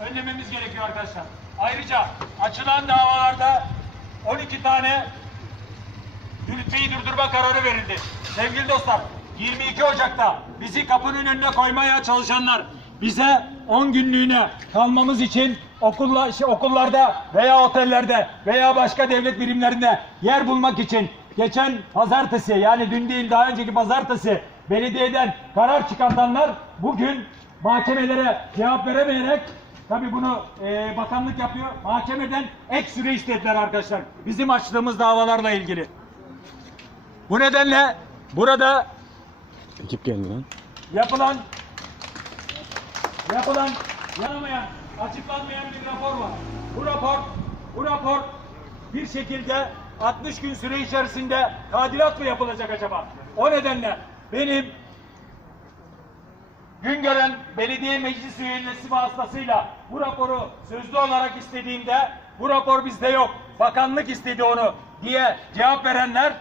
önlememiz gerekiyor arkadaşlar. Ayrıca açılan davalarda 12 tane yürütmeyi durdurma kararı verildi. Sevgili dostlar, 22 Ocak'ta bizi kapının önüne koymaya çalışanlar bize 10 günlüğüne kalmamız için okulla, şey, okullarda veya otellerde veya başka devlet birimlerinde yer bulmak için geçen pazartesi yani dün değil daha önceki pazartesi belediyeden karar çıkartanlar bugün mahkemelere cevap veremeyerek Tabii bunu e, bakanlık yapıyor. Mahkemeden ek süre istediler arkadaşlar. Bizim açtığımız davalarla ilgili. Bu nedenle burada Ekip geldi lan. yapılan yapılan yanamayan, açıklanmayan bir rapor var. Bu rapor bu rapor bir şekilde 60 gün süre içerisinde tadilat mı yapılacak acaba? O nedenle benim Güngören Belediye Meclis üyesi vasıtasıyla bu raporu sözlü olarak istediğimde bu rapor bizde yok. Bakanlık istedi onu diye cevap verenler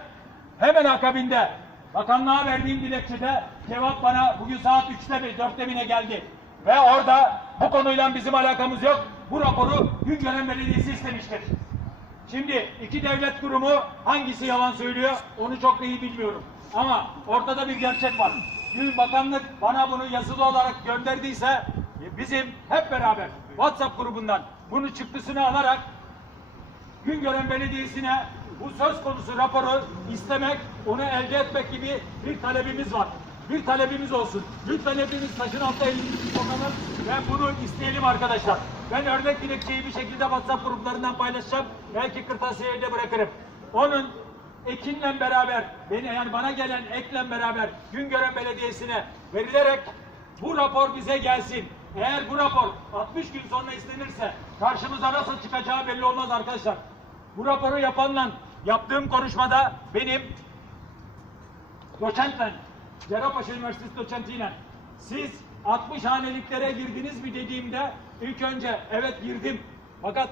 hemen akabinde bakanlığa verdiğim dilekçede cevap bana bugün saat 3'te mi 4'te mi geldi. Ve orada bu konuyla bizim alakamız yok. Bu raporu Güngören Belediyesi istemiştir. Şimdi iki devlet kurumu hangisi yalan söylüyor onu çok iyi bilmiyorum. Ama ortada bir gerçek var. Dün bakanlık bana bunu yazılı olarak gönderdiyse bizim hep beraber WhatsApp grubundan bunu çıktısını alarak Güngören Belediyesi'ne bu söz konusu raporu istemek, onu elde etmek gibi bir talebimiz var. Bir talebimiz olsun. Lütfen hepimiz taşın altına elimizi sokalım ve bunu isteyelim arkadaşlar. Ben örnek dilekçeyi bir şekilde WhatsApp gruplarından paylaşacağım. Belki kırtasiye evde bırakırım. Onun ekinle beraber, beni yani bana gelen ekle beraber Güngören Belediyesi'ne verilerek bu rapor bize gelsin. Eğer bu rapor 60 gün sonra istenirse karşımıza nasıl çıkacağı belli olmaz arkadaşlar. Bu raporu yapanla yaptığım konuşmada benim doçentle, Cerrahpaşa Üniversitesi doçentiyle siz 60 haneliklere girdiniz mi dediğimde ilk önce evet girdim. Fakat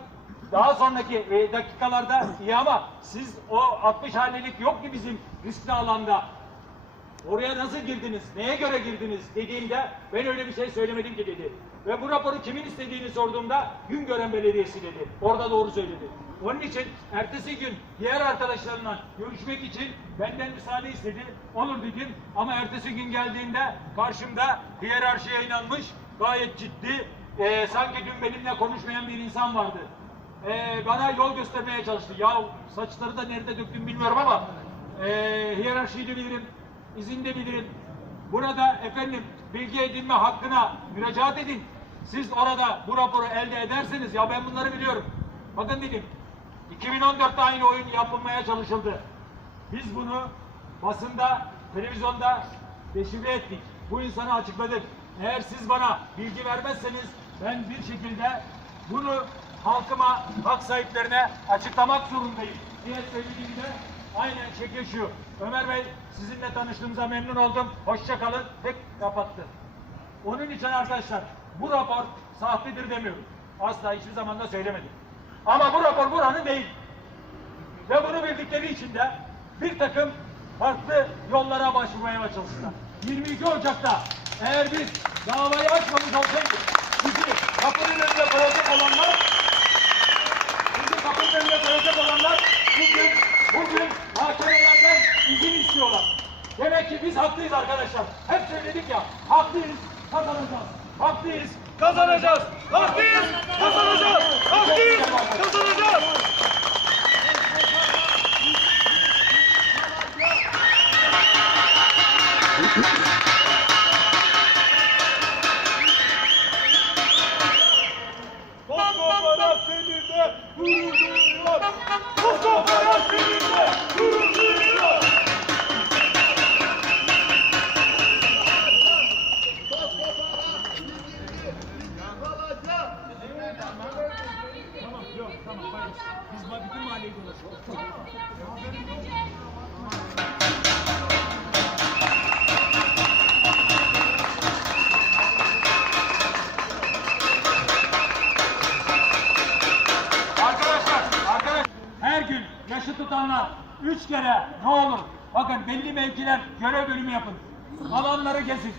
daha sonraki e, dakikalarda iyi ama siz o 60 hanelik yok ki bizim riskli alanda. Oraya nasıl girdiniz? Neye göre girdiniz dediğimde ben öyle bir şey söylemedim ki dedi. Ve bu raporu kimin istediğini sorduğumda Güngören Belediyesi dedi. Orada doğru söyledi. Onun için ertesi gün diğer arkadaşlarımla görüşmek için benden müsaade istedi. Olur dedim ama ertesi gün geldiğinde karşımda hiyerarşiye inanmış gayet ciddi e, sanki dün benimle konuşmayan bir insan vardı. E, bana yol göstermeye çalıştı. Ya saçları da nerede döktüm bilmiyorum ama e, hiyerarşiyi de bilirim, izin de bilirim. Burada efendim bilgi edinme hakkına müracaat edin. Siz orada bu raporu elde ederseniz ya ben bunları biliyorum. Bakın dedim 2014'te aynı oyun yapılmaya çalışıldı. Biz bunu basında, televizyonda deşifre ettik. Bu insanı açıkladık. Eğer siz bana bilgi vermezseniz ben bir şekilde bunu halkıma, hak sahiplerine açıklamak zorundayım diye söylediğimde aynen şekil şu. Ömer Bey sizinle tanıştığımıza memnun oldum. Hoşça kalın. Tek kapattı. Onun için arkadaşlar bu rapor sahtedir demiyorum. Asla hiçbir zaman da söylemedim. Ama bu rapor buranın değil. Ve bunu bildikleri için de bir takım farklı yollara başvurmaya çalıştılar. 22 Ocak'ta eğer biz davayı açmamış olsaydık bizi kapının önünde koyacak olanlar ki biz haklıyız arkadaşlar. Hep söyledik ya haklıyız kazanacağız. Haklıyız kazanacağız. Haklıyız kazanacağız. Haklıyız kazanacağız. Mustafa seninle gurur duyuyor. Mustafa seninle gurur duyuyor. Yaşı tutanlar üç kere ne olur bakın belli mevkiler görev bölümü yapın. Alanları gezin.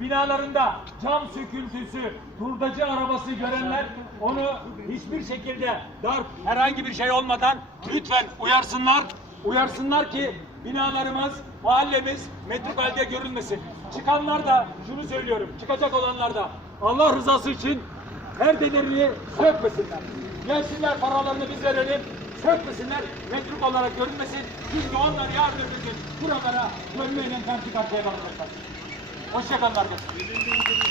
binalarında cam söküntüsü, hurdacı arabası görenler onu hiçbir şekilde darp herhangi bir şey olmadan lütfen uyarsınlar. Uyarsınlar ki binalarımız, mahallemiz metruk halde görünmesin. Çıkanlar da şunu söylüyorum, çıkacak olanlar da Allah rızası için perdelerini sökmesinler. Gelsinler paralarını biz verelim, sökmesinler, metruk olarak görünmesin. Çünkü onlar yarın öbür gün buralara dönmeyle karşı karşıya kalacaklar. Hoşçakalın arkadaşlar.